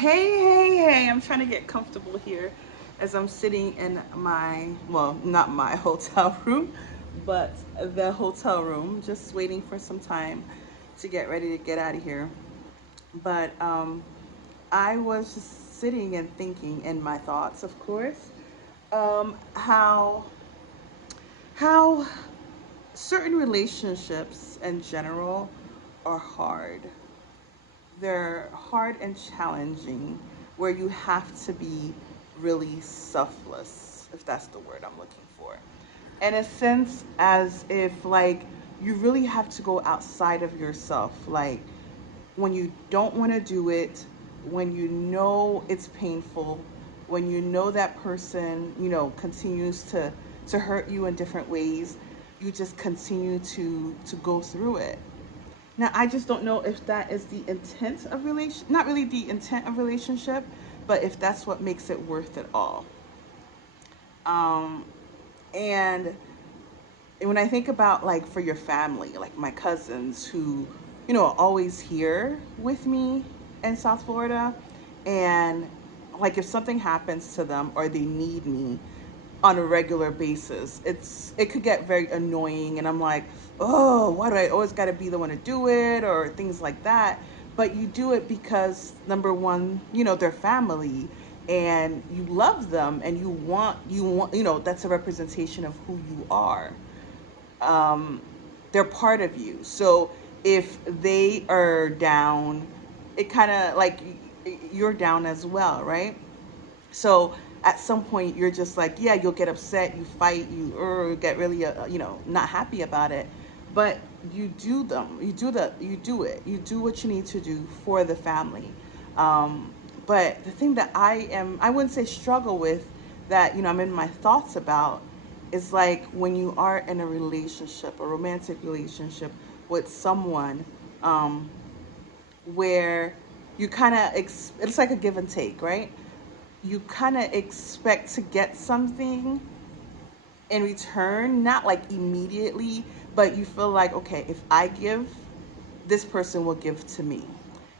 Hey, I'm trying to get comfortable here as I'm sitting in not my hotel room, but the hotel room, just waiting for some time to get ready to get out of here. But I was just sitting and thinking in my thoughts, of course, how certain relationships in general are hard. They're hard and challenging where you have to be really selfless, if that's the word I'm looking for. In a sense, as if like you really have to go outside of yourself. Like when you don't want to do it, when you know it's painful, when you know that person, continues to hurt you in different ways, you just continue to go through it. Now, I just don't know if that is the intent of not really the intent of relationship, but if that's what makes it worth it all. Um, and when I think about like for your family, like my cousins who, are always here with me in South Florida, and like if something happens to them or they need me on a regular basis, it could get very annoying, and I'm like, oh, why do I always got to be the one to do it or things like that? But you do it because number one, they're family and you love them and you want that's a representation of who you are. um, they're part of you. So if they are down, it kind of like you're down as well, right? So at some point, you're just like, yeah, you'll get upset, you fight, you get really, not happy about it. But you do them, you do what you need to do for the family. Um, but the thing that I wouldn't say struggle with, that, I'm in my thoughts about, is like when you are in a relationship, a romantic relationship with someone, um, where you kind of, it's like a give and take, right? You kind of expect to get something in return, not like immediately, but you feel like, okay, if I give, this person will give to me.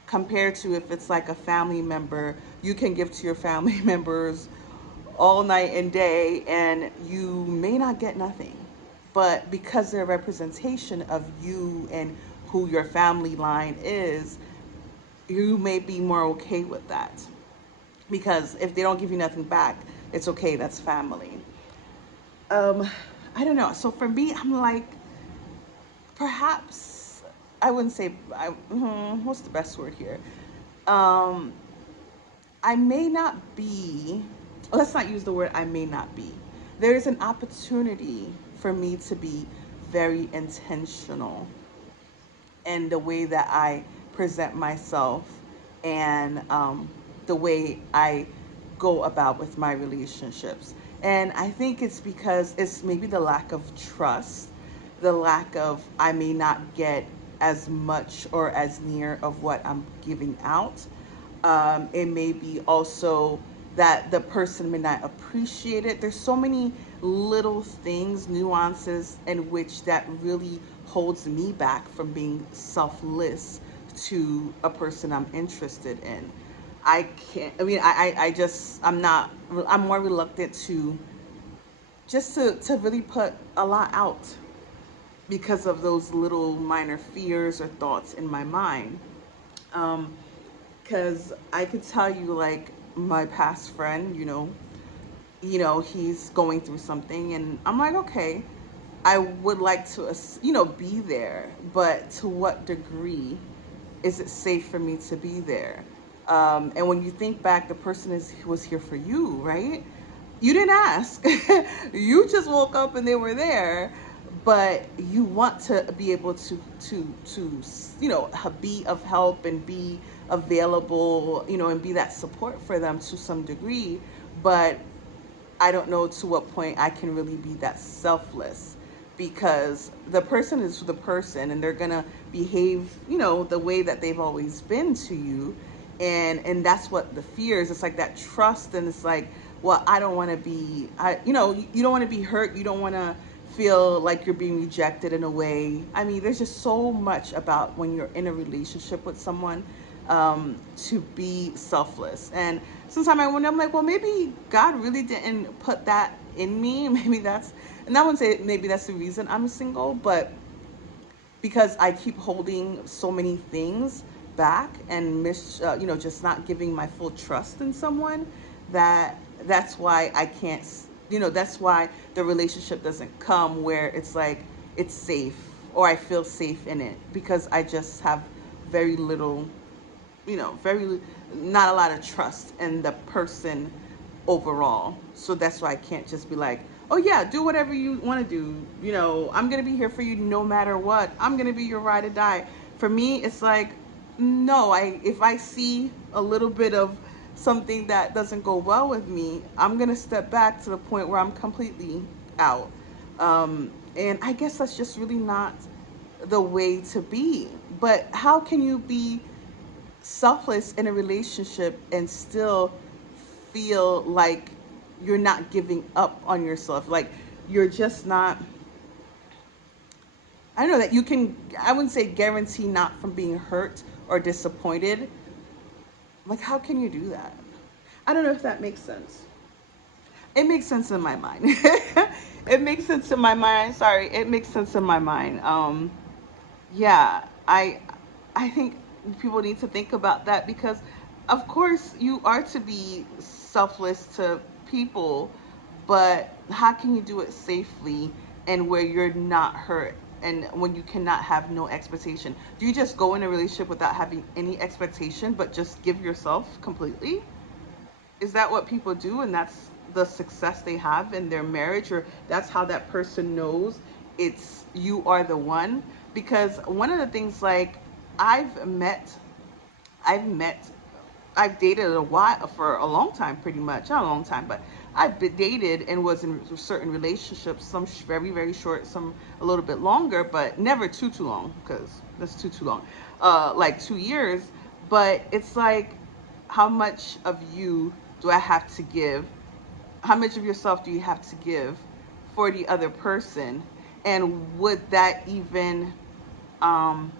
Compared to if it's like a family member, you can give to your family members all night and day, and you may not get nothing. But because they're a representation of you and who your family line is, you may be more okay with that, because if they don't give you nothing back, it's okay. That's family. Um, I don't know. So for me, I'm like, perhaps I wouldn't say. What's the best word here? Um, I may not be. Let's not use the word I may not be. There is an opportunity for me to be very intentional in the way that I present myself, and the way I go about with my relationships. And I think it's because it's maybe the lack of trust, the lack of, I may not get as much or as near of what I'm giving out. It may be also that the person may not appreciate it. There's so many little things, nuances in which that really holds me back from being selfless to a person I'm interested in. I can't, I mean, I just, I'm more reluctant to to really put a lot out because of those little minor fears or thoughts in my mind. Um, because I could tell you, like, my past friend, he's going through something, and I'm like, okay, I would like to, be there, but to what degree is it safe for me to be there? And when you think back, the person was here for you, right? You didn't ask. You just woke up and they were there, but you want to be able to be of help and be available, and be that support for them to some degree. But I don't know to what point I can really be that selfless, because the person is the person and they're going to behave, the way that they've always been to you. And that's what the fear is. It's like that trust, and it's like, well, I don't want to be, you don't want to be hurt. You don't want to feel like you're being rejected in a way. I mean, there's just so much about when you're in a relationship with someone to be selfless. And sometimes I wonder, I'm like, well, maybe God really didn't put that in me. Maybe that's, and I wouldn't say maybe that's the reason I'm single, but because I keep holding so many things back and just not giving my full trust in someone, that's why I can't, that's why the relationship doesn't come where it's like it's safe or I feel safe in it, because I just have very little, very not a lot of trust in the person overall. So that's why I can't just be like, oh yeah, do whatever you want to do. I'm gonna be here for you no matter what. I'm gonna be your ride or die. For me, it's like, no. If I see a little bit of something that doesn't go well with me, I'm gonna step back to the point where I'm completely out. And I guess that's just really not the way to be. But how can you be selfless in a relationship and still feel like you're not giving up on yourself? Like you're just not, I don't know, that you can, I wouldn't say guarantee not from being hurt or disappointed. Like, how can you do that? I don't know if that makes sense. It makes sense in my mind. It makes sense in my mind. Sorry, it makes sense in my mind. Yeah, I think people need to think about that, because of course you are to be selfless to people, but how can you do it safely and where you're not hurt, and when you cannot have no expectation? Do you just go in a relationship without having any expectation but just give yourself completely? Is that what people do, and that's the success they have in their marriage, or that's how that person knows it's you are the one? Because one of the things, like, i've met I've met I've dated a while, for a long time, pretty much, not a long time, but I've been dated and was in certain relationships, some very very short, some a little bit longer, but never too long, because that's too long, like 2 years. But it's like, how much of you do I have to give? How much of yourself do you have to give for the other person? And would that even, um,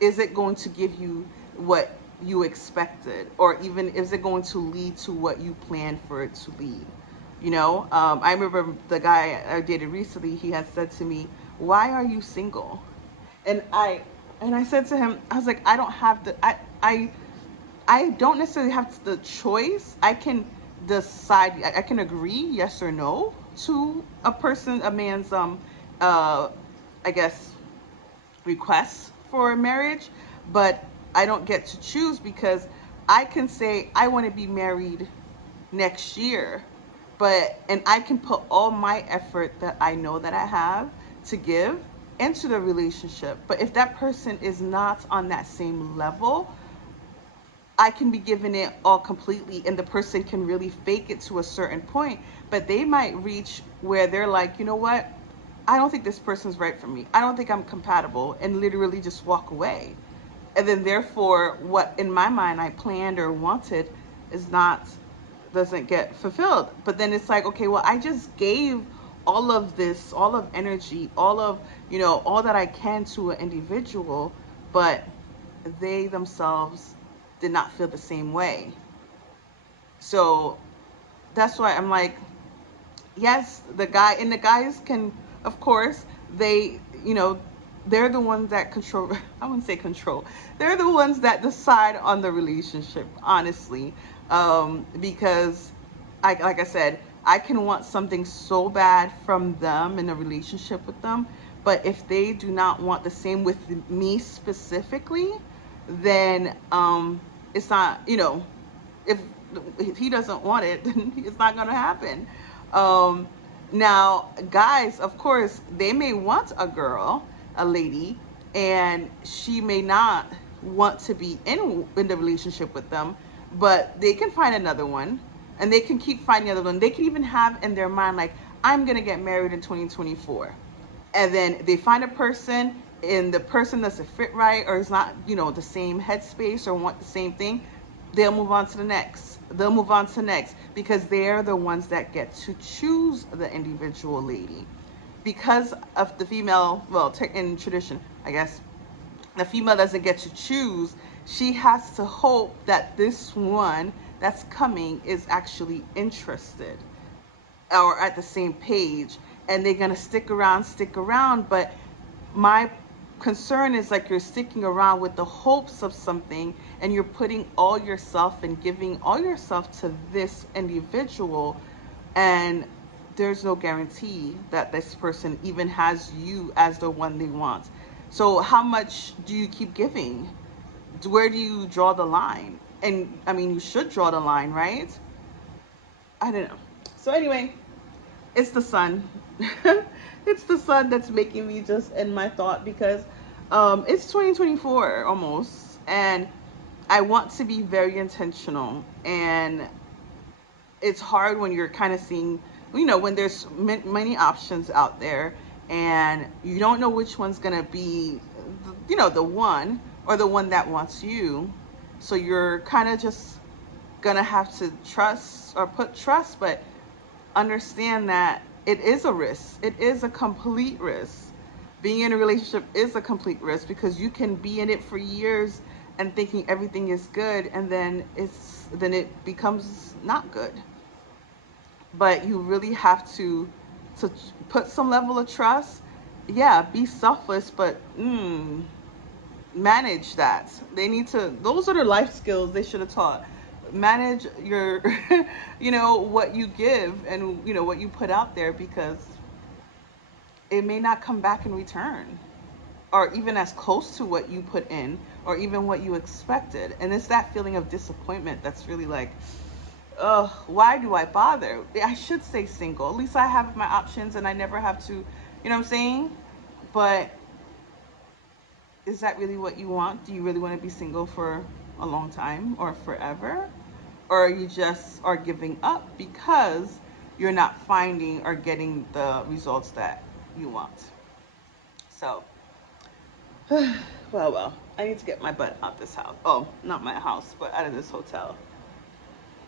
is it going to give you what you expected, or even is it going to lead to what you planned for it to lead? I remember the guy I dated recently, he had said to me, why are you single? And i and i said to him, I was like, I don't have the I don't necessarily have the choice. I can decide. I can agree yes or no to a man's, uh, I guess, requests for marriage, but I don't get to choose, because I can say I want to be married next year, and I can put all my effort that I know that I have to give into the relationship. But if that person is not on that same level, I can be giving it all completely, and the person can really fake it to a certain point, but they might reach where they're like, you know what? I don't think this person's right for me. I don't think I'm compatible, and literally just walk away. And then therefore what in my mind I planned or wanted is not, doesn't get fulfilled. But then it's like, okay, well, I just gave all of this, all of energy, all of, all that I can to an individual, but they themselves did not feel the same way. So that's why I'm like, yes, the guys can, of course, they, they're the ones that control. I wouldn't say control. They're the ones that decide on the relationship, honestly, because like I said, I can want something so bad from them in a relationship with them, but if they do not want the same with me specifically, then it's not, if he doesn't want it, then it's not going to happen. Um, Now, guys, of course, they may want a girl, a lady, and she may not want to be in the relationship with them, but they can find another one, and they can keep finding another one. They can even have in their mind, like, I'm gonna get married in 2024, and then they find a person, and the person doesn't fit right, or is not, the same headspace, or want the same thing. They'll move on to the next. They'll move on to the next, because they're the ones that get to choose the individual lady. Because of the female, well, in tradition, I guess, the female doesn't get to choose. she has to hope that this one that's coming is actually interested or at the same page, and they're going to stick around. But my concern is like you're sticking around with the hopes of something, and you're putting all yourself and giving all yourself to this individual, and there's no guarantee that this person even has you as the one they want. So how much do you keep giving? Where do you draw the line? And I mean, you should draw the line, right? I don't know. So anyway, it's the sun. It's the sun that's making me just end my thought, because it's 2024 almost, and I want to be very intentional. And it's hard when you're kind of seeing, when there's many options out there, and you don't know which one's gonna be, the one, or the one that wants you. So you're kind of just gonna have to trust, or put trust, but understand that it is a risk. It is a complete risk. Being in a relationship is a complete risk, because you can be in it for years and thinking everything is good, and then it becomes not good. But you really have to put some level of trust. Yeah, be selfless, but manage that. They need to. Those are the life skills they should have taught. Manage your, what you give, and what you put out there, because it may not come back in return, or even as close to what you put in, or even what you expected. And it's that feeling of disappointment that's really like, ugh, why do I bother? I should stay single. At least I have my options, and I never have to, what I'm saying? But is that really what you want? Do you really want to be single for a long time, or forever? Or you just are giving up because you're not finding or getting the results that you want? So, well, I need to get my butt out this house. Oh, not my house, but out of this hotel.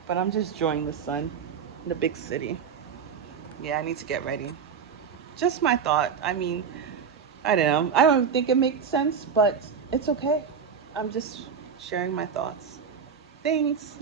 But I'm just enjoying the sun in the big city. Yeah, I need to get ready. Just my thought. I mean, I don't know. I don't think it makes sense, but it's okay. I'm just sharing my thoughts. Thanks.